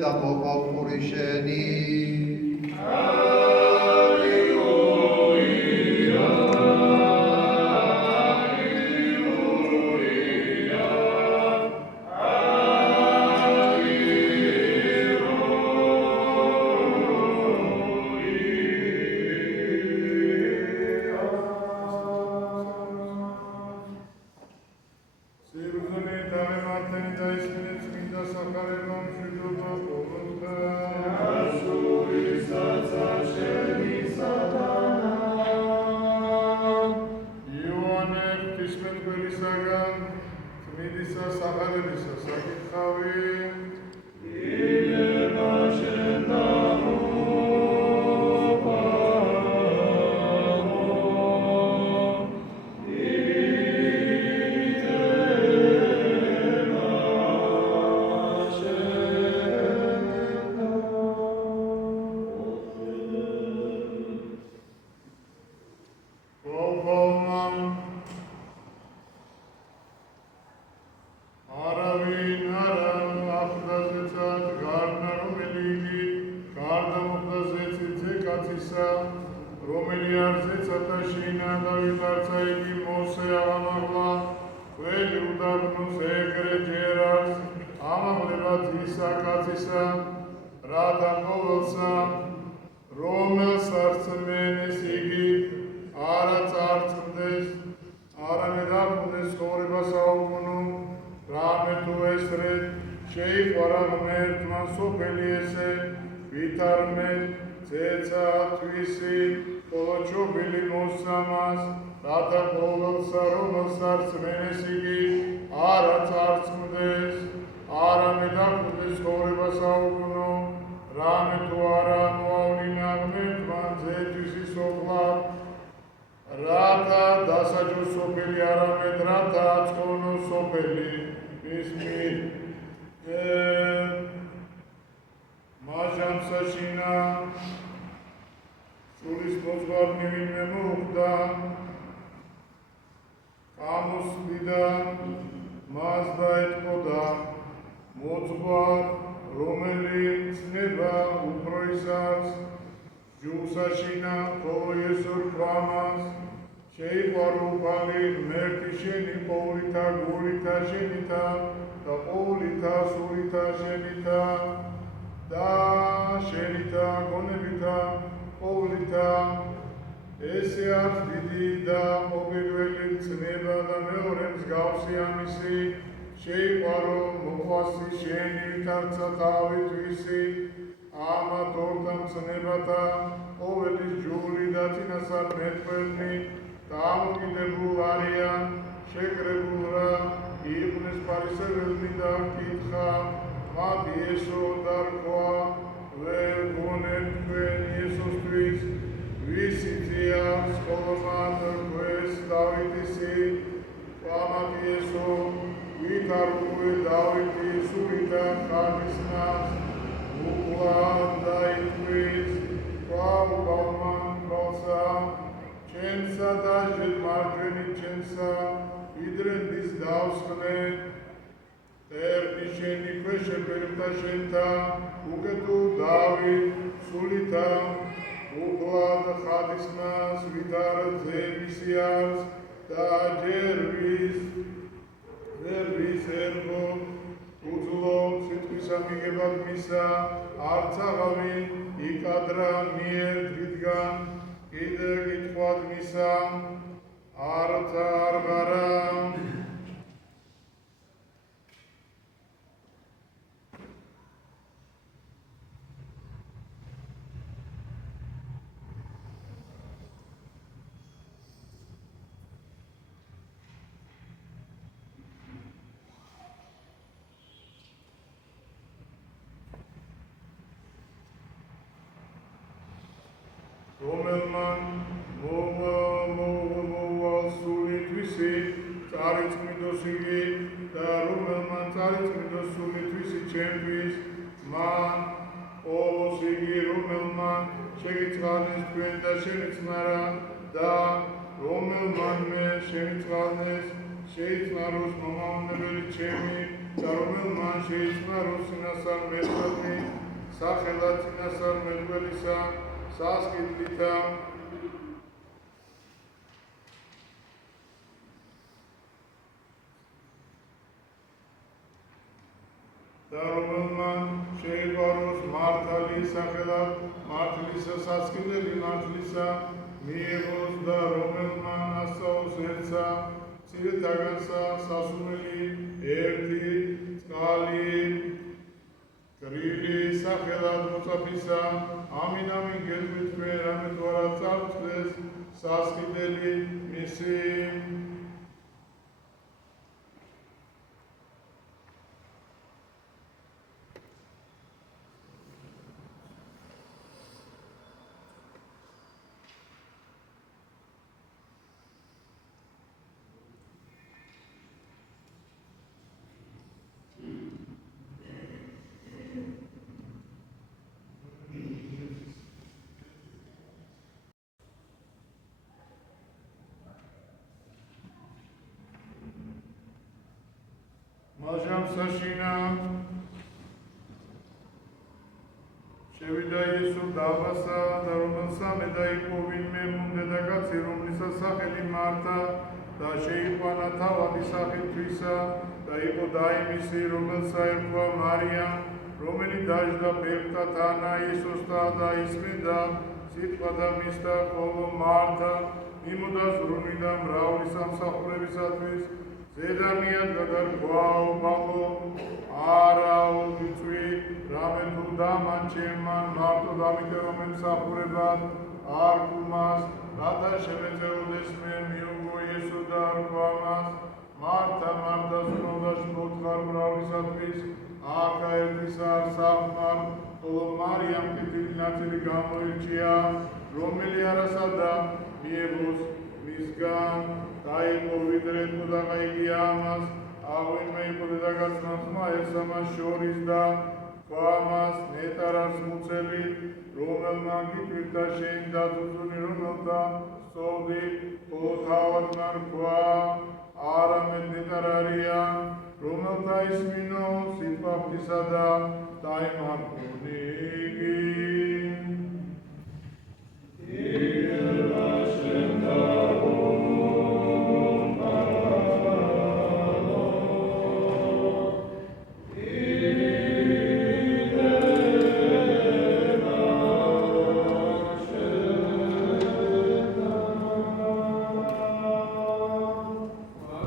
და მოყავტური შენი შეიწყაროს მომავნებელი ჩემი, და რომელმან შეიწყაროს სინასალ მეთქი სახელად წინასწარმეტყველისა სასკიდლითა და რომელმან შეიპაროს მართალი სახელად მართლისა სასკიდელი მართლისა მიიღოს და რომელმან ასწავლოს ერთსა მცირეთაგანსა სასურველი ერთი წყალი გრილი სახელად მოწაფისა ამინ ამინ გეტყვით თქვენ რამე თუ არა წარწდეს სასკიდელი მისი Можем сашина შევიდა იესო დაბასა და რომელსა მეdaiko ვინმე მუნდედაგაცი რომლისა სახელი მართა და შეიყვანა თავადი სახელთვისა და იყო დაიმისი რომელსა ერქვა მარიამ რომელი დაждდა ბერთა თანა იესოსთა და ისმენდა სიტყვა და მისთა ხოლო მართა მიმოდა ზრუნვიდა მრავალი სამსახურებისათვის ზედამიად გადარქვა უბალო არაო ვიწვი რამე თუ დამანჩემან მარტო დამიტე რომ ემსახურებად არ გუმას რათა შემეწეოდეს მე მიუგო იესო და არ გვამას მართა ზრუნავდა მოთხარ მრავლისათვის აქა ერთისა არ სახმარ ხოლო მარიამ კეთილი ნაწილი გამოირჩია რომელი არასადა მიიღოს მისგან დაიყო ვიდრე თუ დაღაიგია ამას აღვინმე იყო დედაგაცმა ხმა ერთსამას შორის და ქვამას ნეტარას მუცელი რომელმა გიტვირთა შენ დაწუწუნი რომელთა სწოვდი ხოლო თავადმა რქვა არამედ ნეტარარია რომელთა ისმინო სიტყვა ღვთისა და დაიმარხუნი იგი